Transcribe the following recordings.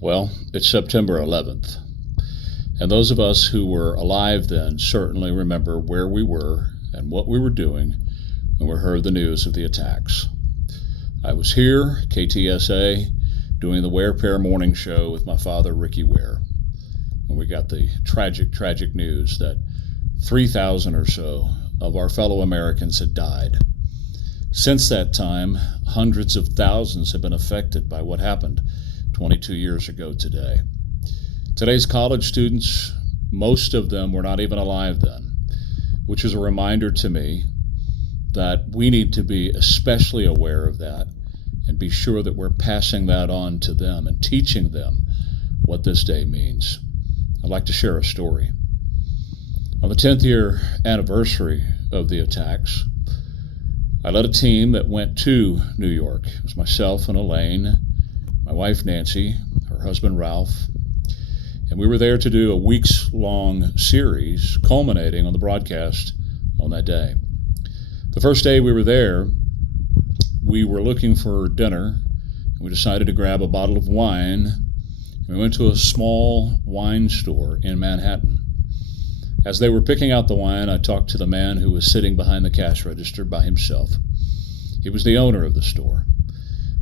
Well, it's September 11th, and those of us who were alive then certainly remember where we were and what we were doing when we heard the news of the attacks. I was here, KTSA, doing the Ware Pair Morning Show with my father, Ricky Ware, when we got the tragic news that 3,000 or so of our fellow Americans had died. Since that time, hundreds of thousands have been affected by what happened 22 years ago today. Today's college students, most of them were not even alive then, which is a reminder to me that we need to be especially aware of that and be sure that we're passing that on to them and teaching them what this day means. I'd like to share a story. On the 10th year anniversary of the attacks, I led a team that went to New York. It was myself and Elaine, my wife Nancy, her husband Ralph, and we were there to do a weeks-long series culminating on the broadcast on that day. The first day we were there, we were looking for dinner, and we decided to grab a bottle of wine. We went to a small wine store in Manhattan. As they were picking out the wine, I talked to the man who was sitting behind the cash register by himself. He was the owner of the store.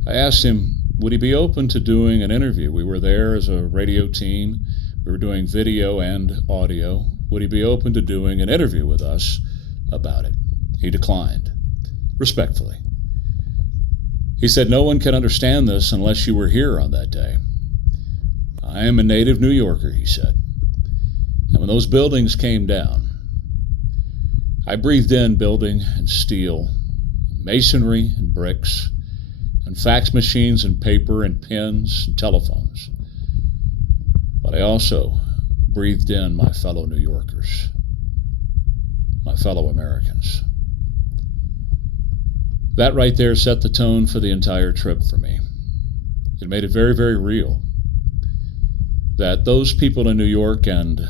I asked him, would he be open to doing an interview? We were there as a radio team. We were doing video and audio. Would he be open to doing an interview with us about it? He declined, respectfully. He said, no one can understand this unless you were here on that day. I am a native New Yorker, he said. And when those buildings came down, I breathed in building and steel, masonry and bricks, and fax machines and paper and pens and telephones. But I also breathed in my fellow New Yorkers, my fellow Americans. That right there set the tone for the entire trip for me. It made it very, very real that those people in New York and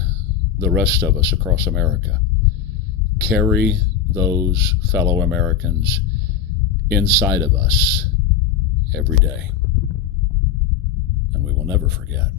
the rest of us across America carry those fellow Americans inside of us every day. And we will never forget.